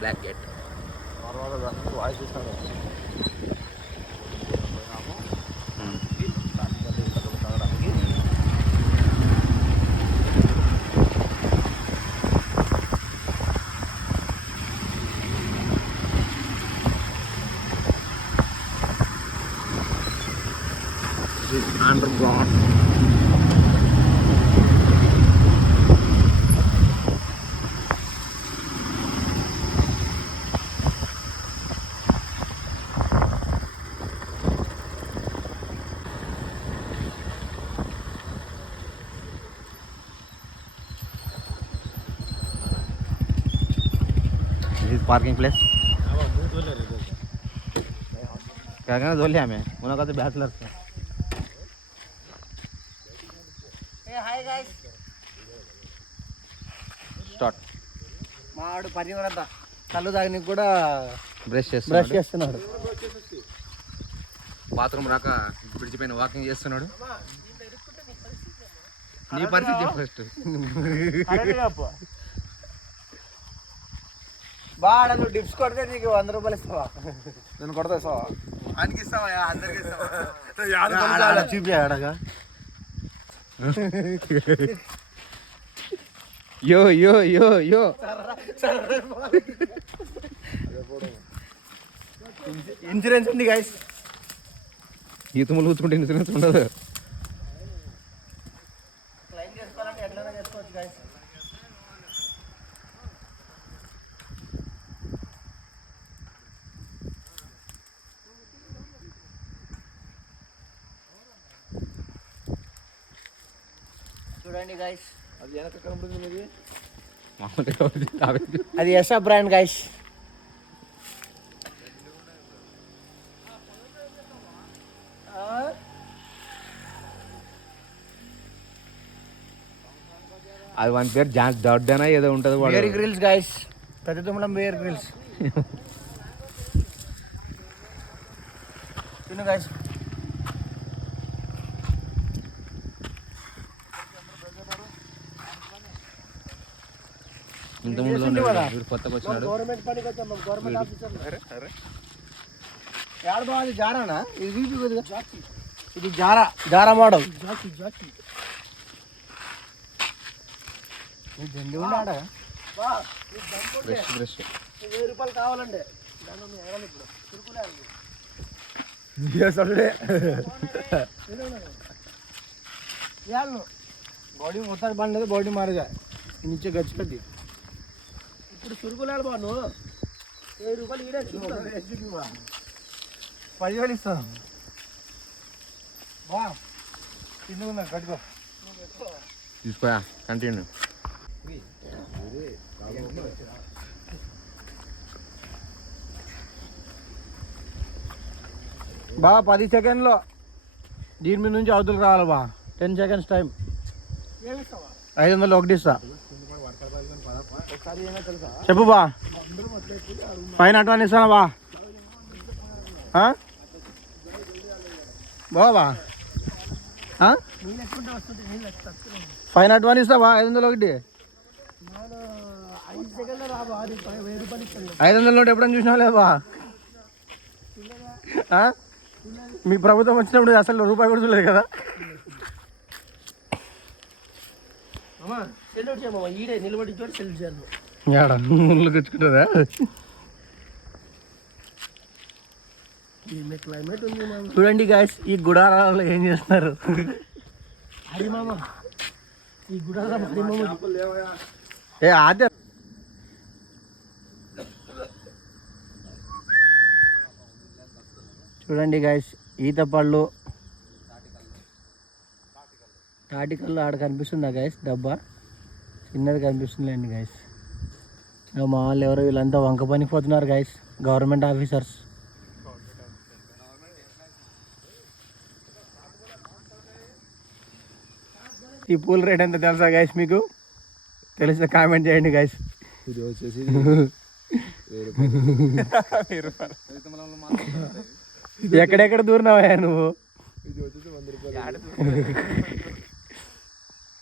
Black gate underground. Parking place क्या कहना धो लिया हमें उन्होंने कहा बैचलर से హాయ్ గాయస్ స్టార్ట్ మావాడు పరివరత కళ్ళు తాగనికి కూడా బ్రష్ బ్రష్ చేస్తున్నాడు చేస్తున్నాడు బాత్రూమ్ రాక బ్రిడ్జ్ పైన వాకింగ్ చేస్తున్నాడు నీ పరిస్థితి ఫస్ట్ బాగా నువ్వు డిప్స్ కొడితే నీకు వంద రూపాయలు ఇస్తావా? నేను కొడతా ఇస్తావా? ఆయనకి ఇస్తావా? అందరికి ఇస్తావా? చూపి ఆడగా. యో యో యో యో. ఇన్సూరెన్స్ ఉంది గాయస్ ఈతములు కూర్చుంటే ఇన్సూరెన్స్ ఉండదు. క్లైమ్ చేసుకోవాలంటే ఎట్లైనా చేసుకోవచ్చు గాయస్ చూడండి గాయస్ అది వెనక కనబడింది మీది మామూలుగా ఉంది. అవే- అది యశా బ్రాండ్ గాయస్ అది వన్ పేరు జాన్స్ దొడ్డనా ఏదో ఉంటుంది వాడు బేర్ గ్రిల్స్ గాయస్ పెద్ద తుమ్మలం బేర్ గ్రిల్స్ తిను గాయస్ ఇంత ముందులో చేసిండు ఉన్నాడు. కదా. వీడు కొత్తగా వచ్చినాడు గవర్నమెంట్ పనికి వచ్చాం మనం గవర్నమెంట్ ఆఫీసర్ యాడ బాగుంది జారానా ఇది వీపి కొద్దిగా ఇది Zara Zara model Jackie Jackie దండి ఉన్నాడా బ్రష్ బ్రష్ వెయ్యి రూపాయలు కావాలండి దాన్ని నువ్వు ఎగరాలి ఇప్పుడు చురుకులే బాడీ మొత్తానికి బండి బాడీ మారుగా నుంచి గచ్చిపెట్టి ఇప్పుడు చురుకులాడు బా నువ్వు వెయ్యి రూపాయలు ఈడే పదివేలు ఇస్తాను బా తిన్నుకున్నా కట్టుకో. తీసుకోయా? కంటిన్యూ. బా పది సెకండ్లో దీని మీద నుంచి అవతలకు రావాలి బా. Ten seconds time. ఐదు వందలు ఒకటి ఇస్తా. చెప్పు బా. పైన అటువంటి ఇస్తానా బా. ఆ? బావా బా. ఆ? ఇస్తావా ఐదు వందలు ఒకటి. ఐదు వందల నోట్ ఎప్పుడైనా చూసినా లేవా మీ ప్రభుత్వం వచ్చినప్పుడు అసలు రూపాయి కూడా చూడలేదు కదా. ఈడే నిలబడి చోటు సెల్ చేయాలి ఏడా ముళ్ళు గుచ్చుకుంటుందా క్లైమేట్ ఉంది చూడండి గాయస్ ఈ గుడారాలలో ఏం చేస్తున్నారు? హరి మామ. ఈ గుడారం హరి మామ. ఏ అదే చూడండి గాయస్ ఈత పళ్ళు తాటికల్లు ఆడ కనిపిస్తుందా గాయస్ డబ్బా? చిన్నది కనిపిస్తుందండి గాయస్ మా వాళ్ళు ఎవరో వీళ్ళంతా వంక పనికి పోతున్నారు గాయస్ గవర్నమెంట్ ఆఫీసర్స్ ఈ పూల రేట్ ఎంత తెలుసా గాయస్ మీకు? తెలిస్తే కామెంట్ చేయండి గాయస్ ఇది వచ్చేసి ఎక్కడెక్కడ దూరినావా నువ్వు? ఇది వచ్చేసి వంద రూపాయలు.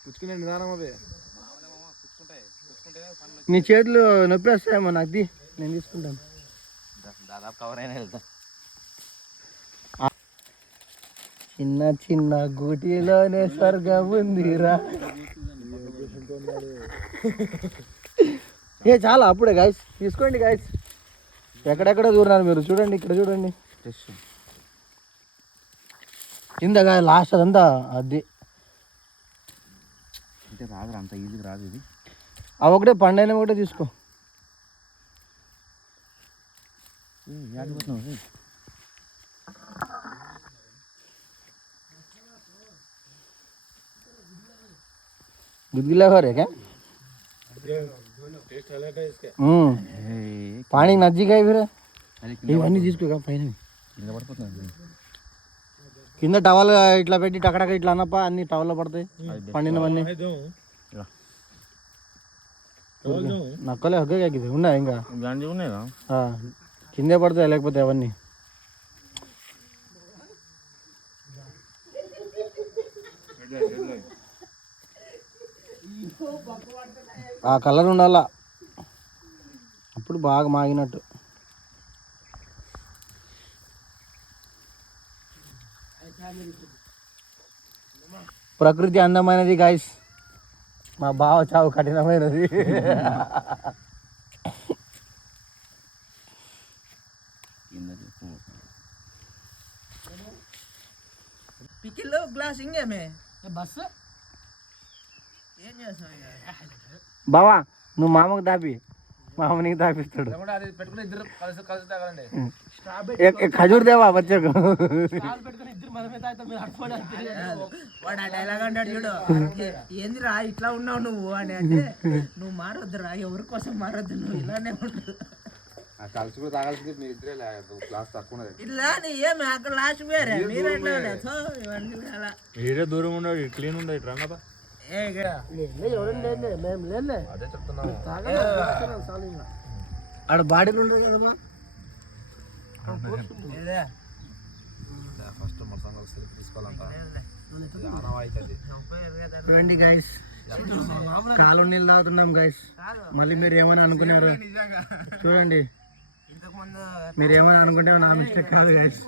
పుచ్చుకునే నిదానం అవే నీ చేతులు నొప్పి వస్తాయేమో నాకు ది. నేను తీసుకుంటాను. దాదాపు కవర్ అయినా వెళ్తా. చిన్న చిన్న గూటిలోనే స్వర్గం ఉందిరా. ఏ చాలా అప్పుడే గాయస్ తీసుకోండి గాయస్ ఎక్కడెక్కడ దూరినారు మీరు? చూడండి ఇక్కడ చూడండి. కింద లాస్ట్ అదంతా అది. అంటే రాదు అంత ఈజీగా రాదు ఇది. అవి ఒకటే పండైన ఒకటే తీసుకో दूध गिला हो रे क्या हम्म पानी नजीक है फिर ఇవన్నీ తీసుకోగా పైన కింద పడిపోతుంది కింద టవల్ ఇట్లా పెట్టి టకటక ఇట్లా అన్నప్ప అన్ని టవల్లో పడతాయి పండినవన్నీ నక్కలే హగ్గా ఇది ఉన్నాయి ఇంకా ఉన్నాయిగా ఆ, కిందే పడతాయి లేకపోతే అవన్నీ ఆ కలర్ ఉండాలా అప్పుడు బాగా మాగినట్టు ప్రకృతి అందమైనది గాయస్ మా బావ చావు కఠినమైనది. పికిల్లో గ్లాస్ ఇంకేమే బస్సు ఏం చేస్తావు బావా నువ్వు మామకు దాపి. మామ నీకు దాపిస్తాడు అది పెట్టుకుని ఇద్దరు కలిసి కలిసి తాగలండి. ఏ- ఏ ఖజూర్ దేవా చూడు ఏందిరా ఇట్లా ఉన్నావు నువ్వు? అని అంటే నువ్వు మారొద్దురా ఎవరి కోసం మారొద్దు నువ్వు ఇలానే ఉండు. కలిసి కూడా తాగాల్సింది మీరు ఇద్దరే క్లాస్ తక్కువ ఉన్నది. ఇట్లా నీ ఏమి అక్కడ లాస్ట్ వేరే మీరు దూరం ఉండడు క్లీన్ ఉండదు ఇట్లా ఆడ బాడీలు ఉండదు కదా బా ఇదే. ఫస్ట్ తీసుకోవాలంట గైస్ కాలు నీళ్ళు తాగుతున్నాం గైస్ మళ్ళీ మీరు ఏమని అనుకున్నారు చూడండి ఇంతకు ముందు మీరు ఏమని అనుకుంటే నా మిస్టేక్ కాదు గైస్